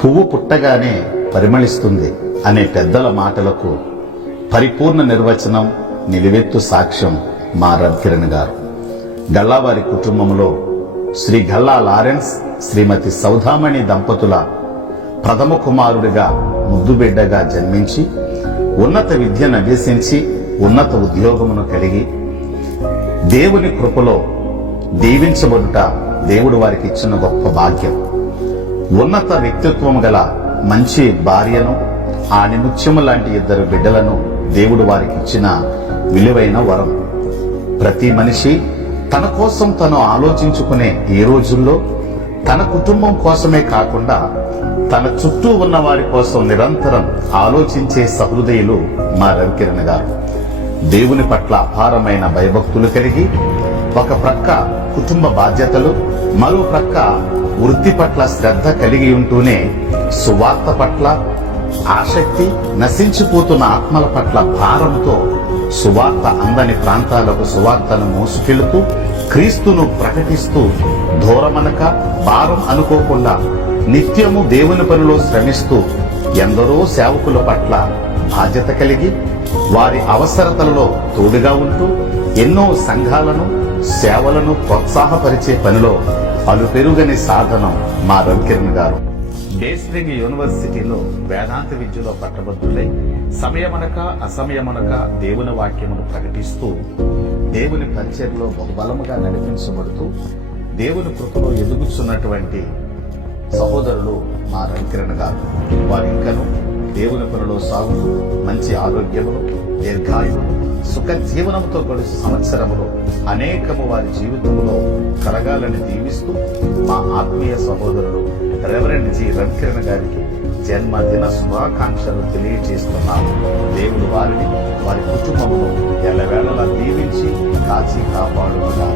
పువ్వు పుట్టగానే పరిమళిస్తుంది అనే పెద్దల మాటలకు పరిపూర్ణ నిర్వచనం, నిలువెత్తు సాక్ష్యం మా రవికిరణ్ గారు. గల్లావారి కుటుంబంలో శ్రీ గల్లా లారెన్స్, శ్రీమతి సౌధామణి దంపతుల ప్రథమ కుమారుడిగా ముద్దుబిడ్డగా జన్మించి ఉన్నత విద్యను అభ్యసించి ఉన్నత ఉద్యోగమును కలిగి దేవుని కృపలో దీవించబడుట దేవుడు వారికి ఇచ్చిన గొప్ప భాగ్యం. ఉన్నత వ్యక్తిత్వం గల మంచి భార్యను, ఆణిముత్యము లాంటి 2 బిడ్డలను దేవుడు వారికి ఇచ్చిన విలువైన వరం. ప్రతి మనిషి తన కోసం తను ఆలోచించుకునే ఈ రోజుల్లో తన కుటుంబం కోసమే కాకుండా తన చుట్టూ ఉన్న వారి కోసం నిరంతరం ఆలోచించే సహృదయులు మా రవికిరణ్ గారు. దేవుని పట్ల అపారమైన భయభక్తులు కలిగి ఒక ప్రక్క కుటుంబ బాధ్యతలు, మరో ప్రక్క వృత్తి పట్ల శ్రద్ధ కలిగి ఉంటూనే సువార్త పట్ల ఆసక్తి, నశించిపోతున్న ఆత్మల పట్ల భారంతో సువార్త అందని ప్రాంతాలకు సువార్తను మోసుకెళుతూ క్రీస్తును ప్రకటిస్తూ దూరమనక భారం అనుకోకుండా నిత్యము దేవుని పనిలో శ్రమిస్తూ ఎందరో సేవకుల పట్ల బాధ్యత కలిగి వారి అవసరతలలో తోడుగా ఉంటూ ఎన్నో సంఘాలను, సేవలను ప్రోత్సాహపరిచే పనిలో అలుపెరుగని సాధనం మా రవికిరణ్ గారు. డే స్ప్రింగ్ యూనివర్సిటీలో వేదాంత విద్యలో పట్టభద్రులై సమయమనక అసమయమనక దేవుని వాక్యమును ప్రకటిస్తూ దేవుని పరిచర్యలో బహుబలముగా నడిపించబడుతూ దేవుని కృపలో ఎదుగుచున్నటువంటి సహోదరులు మా రవికిరణ్ గారు. వారి ఇంకను దేవుని పనిలో సాగుతూ మంచి ఆరోగ్యములు, దీర్ఘాయువులు, సుఖ జీవనంతో గడిచే సంవత్సరములు అనేకము వారి జీవితంలో కలగాలని దీవిస్తూ మా ఆత్మీయ సహోదరులు రెవరెండ్ జి రవికిరణ్ గారికి జన్మదిన శుభాకాంక్షలు తెలియజేస్తున్నాము. దేవుడు వారిని, వారి కుటుంబమును ఎల్లవేళలా దీవించి కాచి కాపాడుగా.